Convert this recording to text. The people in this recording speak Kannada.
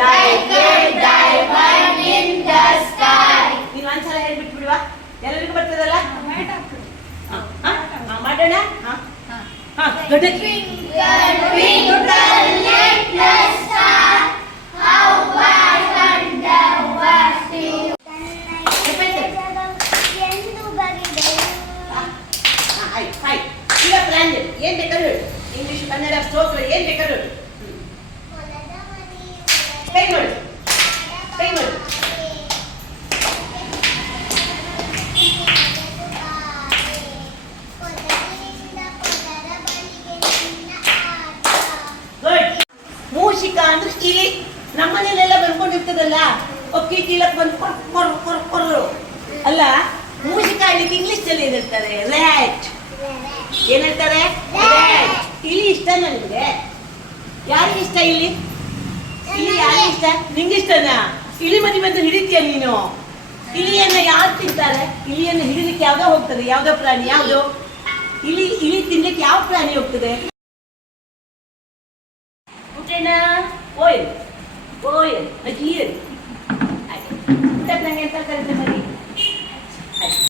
like a diamond in the sky. ನೀನು ಒಂದ್ಸಲ ಹೇಳ್ಬಿಟ್ಟು ಬಿಡುವ, ಎಲ್ಲರಿಗೂ ಬರ್ತದಲ್ಲ? ಮಾಡೋಣ. ದೊಡ್ಡ ಏನ್ ಬೇಕಾದ್ರು ಇಂಗ್ಲಿಷ್ ಕನ್ನಡ ಸ್ತೋತ್ರ ಏನ್ ಬೇಕಾದ್ರು ಕೈ ಮಾಡು, ಕೈ ಮಾಡು. ಗುಡ್. ಮೂಷಿಕ ಅಂದ್ರೆ ಇಲಿ, ನಮ್ಮನೇಲೆಲ್ಲ ಬಂದ್ಕೊಂಡಿರ್ತದಲ್ಲ, ಒಕ್ಕಿ ಕೀಳಕ್ ಬಂದು ಕೊರಳು ಅಲ್ಲ. ಮೂಷಿಕ ಇಲಿಕ್ಕೆ ಇಂಗ್ಲಿಷ್ ಅಲ್ಲಿ ಏನಿರ್ತಾರೆ? ರ್ಯಾಟ್. ಏನ್ ಹೇಳ್ತಾರೆ? ಇಲಿ ಇಷ್ಟ ನನಗೆ. ಯಾರಿಗೆ ಇಷ್ಟ ಇಲಿ? ಇಲಿ ಯಾರಿಗೆ ಇಷ್ಟ? ನಿಂಗೆ ಇಷ್ಟನಾ? ಇಲಿ ಮದಿ ಬಂದು ಹಿಡಿತೀಯ ನೀನು? ಇಲಿಯನ್ನ ಯಾರು ತಿಂತಾರೆ? ಇಲಿಯನ್ನು ಹಿಡಿಲಿಕ್ಕೆ ಯಾವ್ದೋ ಹೋಗ್ತದೆ, ಯಾವ್ದೋ ಪ್ರಾಣಿ, ಯಾವ್ದು ಇಲಿ ತಿನ್ಲಿಕ್ಕೆ ಯಾವ ಪ್ರಾಣಿ ಹೋಗ್ತದೆ? ಓಕೆನಾ? ಓಯ್ ಓಯ್ ಅಜೀರ್